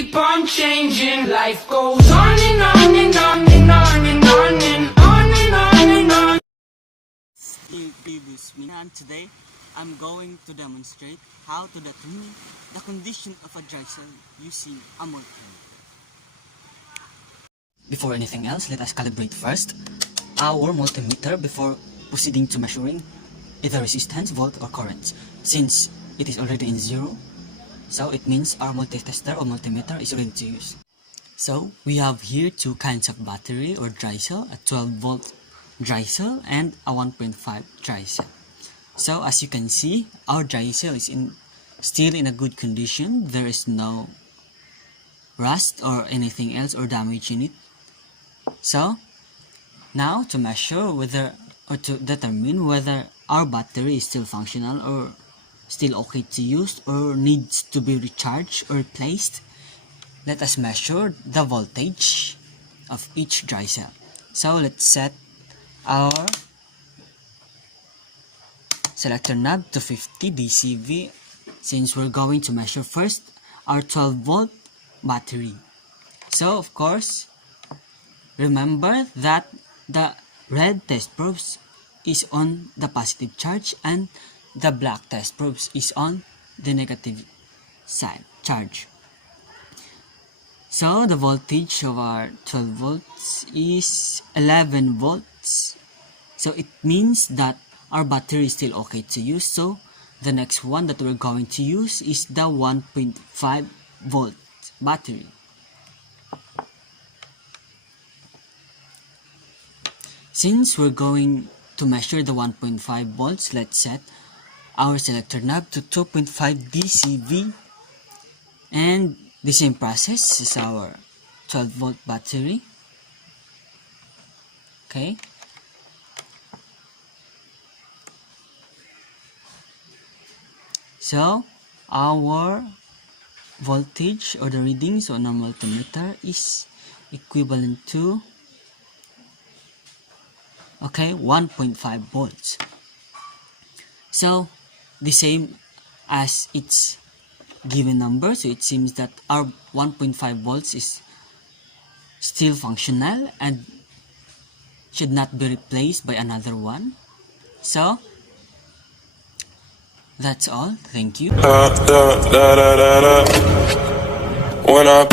keep on changing. Life goes on and on and on and on and on and on and on and on. In previous video, and today I'm going to demonstrate how to determine the condition of a dry cell using a multimeter. Before anything else, let us calibrate first our multimeter before proceeding to measuring either resistance, volt, or current. Since it is already in zero, so it means our multi-tester or multimeter is ready to use. So we have here two kinds of battery or dry cell, a 12-volt dry cell and a 1.5 dry cell. So as you can see, our dry cell is still in a good condition. There is no rust or anything else or damage in it. So now to measure whether or to determine whether our battery is still functional or still okay to use or needs to be recharged or replaced, let us measure the voltage of each dry cell. So let's set our selector knob to 50 dCV since we're going to measure first our 12-volt battery. So of course, remember that the red test probes is on the positive charge and the black test probes is on the negative side charge. So the voltage of our 12 volts is 11 volts. So it means that our battery is still okay to use. So the next one that we're going to use is the 1.5 volt battery. Since we're going to measure the 1.5 volts, let's set our selector knob to 2.5 dCV, and the same process is our 12-volt battery. Okay. So our voltage or the readings on our multimeter is equivalent to 1.5 volts. So the same as its given number, so it seems that our 1.5 volts is still functional and should not be replaced by another one. So that's all. Thank you. When I